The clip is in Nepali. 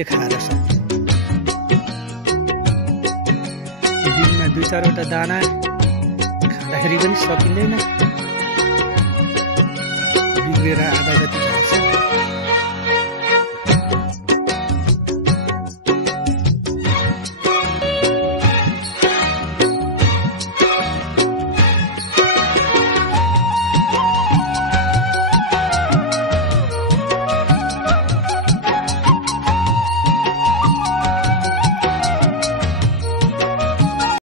कहिले खाएर सक्छ। दिनमा 2-4 वटा दाना खाँदाखेरि पनि सकिँदैन, बिग्रेर आधा जति खान्छ।